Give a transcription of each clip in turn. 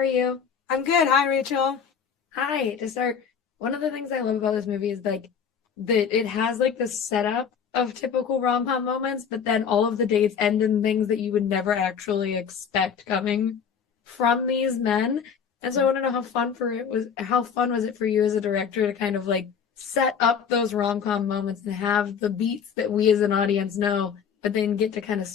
are you? I'm good. Hi, Rachel. Hi. To start, one of the things I love about this movie is like that it has like the setup of typical rom-com moments, but then all of the dates end in things that you would never actually expect coming from these men. And so I want to know how fun was it for you as a director to kind of like set up those rom-com moments and have the beats that we as an audience know, but then get to kind of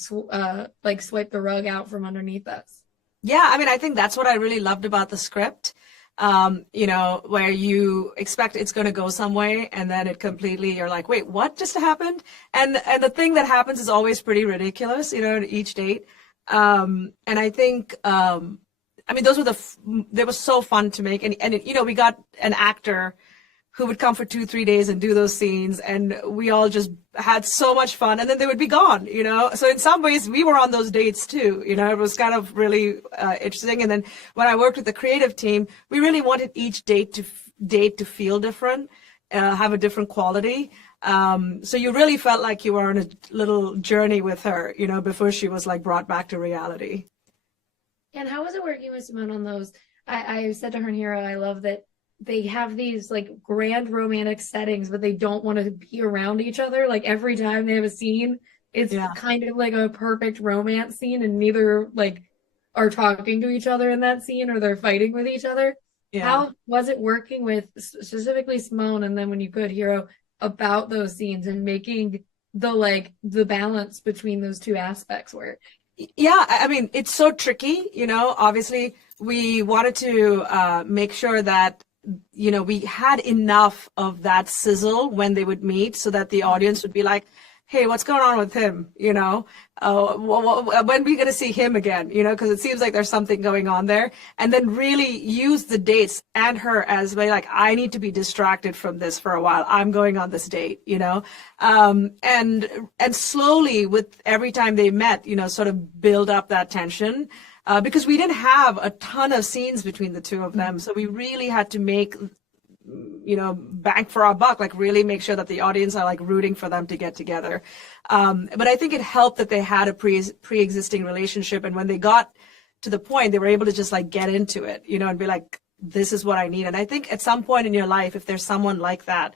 like swipe the rug out from underneath us. Yeah, I mean, I think that's what I really loved about the script. Where you expect it's going to go some way, and then it completely, you're like, wait, what just happened? And the thing that happens is always pretty ridiculous, each date. And I think, I mean, they were so fun to make, and we got an actor who would come for 2, 3 days and do those scenes, and we all just had so much fun, and then they would be gone. So in some ways we were on those dates too. It was kind of really interesting. And then when I worked with the creative team, we really wanted each date to feel different, have a different quality. So you really felt like you were on a little journey with her, before she was like brought back to reality. And how was it working with Simone on those? I said to her in Hero, I love that they have these like grand romantic settings, but they don't want to be around each other. Like every time they have a scene, it's Yeah. kind of like a perfect romance scene, and neither like are talking to each other in that scene or they're fighting with each other. Yeah. How was it working with specifically Simone and then when you could Hero about those scenes and making the balance between those two aspects work? Yeah, I mean, it's so tricky. Obviously, we wanted to make sure that, we had enough of that sizzle when they would meet so that the audience would be like, hey, what's going on with him? When are we going to see him again? Because it seems like there's something going on there. And then really use the dates and her as like, I need to be distracted from this for a while. I'm going on this date. And slowly with every time they met, sort of build up that tension. Because we didn't have a ton of scenes between the two of them. So we really had to make, bang for our buck, like really make sure that the audience are like rooting for them to get together. But I think it helped that they had a pre-existing relationship. And when they got to the point, they were able to just like get into it, and be like, this is what I need. And I think at some point in your life, if there's someone like that,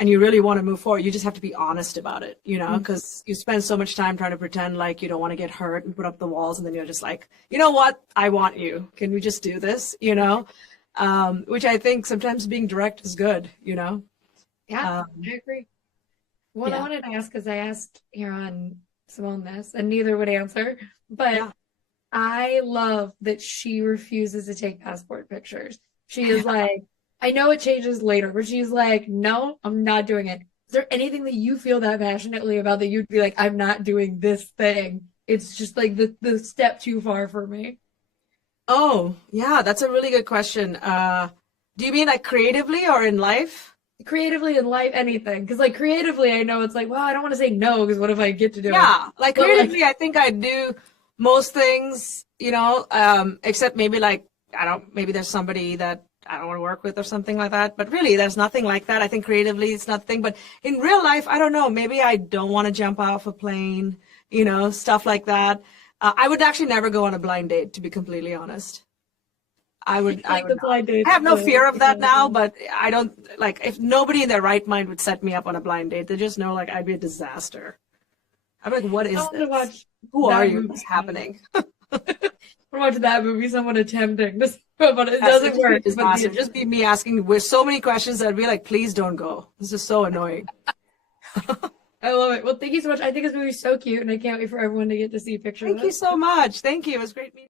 and you really want to move forward, you just have to be honest about it, because you spend so much time trying to pretend like you don't want to get hurt and put up the walls. And then you're just like, you know what? I want you. Can we just do this? Which I think sometimes being direct is good. Yeah, I agree. What I Yeah. wanted to ask, because I asked here on Simone this, and neither would answer, but Yeah. I love that she refuses to take passport pictures. She is like, I know it changes later, but she's like, no, I'm not doing it. Is there anything that you feel that passionately about that you'd be like, I'm not doing this thing? It's just like the step too far for me. Oh, yeah, that's a really good question. Do you mean like creatively or in life? Creatively in life, anything. Because like creatively, I know it's like, well, I don't want to say no, because what if I get to do it? Yeah, like But like, creatively, I think I do most things, except maybe like, I don't, maybe there's somebody that I don't want to work with or something like that. But really, there's nothing like that. I think creatively, it's nothing. But in real life, I don't know. Maybe I don't want to jump off a plane, stuff like that. I would actually never go on a blind date, to be completely honest. I like would the not. blind I dates. have no fear of that now, but I don't like if nobody in their right mind would set me up on a blind date, they just know like I'd be a disaster. I'm like, what I is want to this? watch Who are that you? movie. What's happening? I want to watch that movie, someone attempting this, but it Yes, it'd doesn't just be a work. But disaster. Just be me asking with so many questions that I'd be like, please don't go. This is so annoying. I love it. Well, thank you so much. I think this movie is so cute, and I can't wait for everyone to get to see a picture of Thank you it. so much. Thank you. It was great meeting you.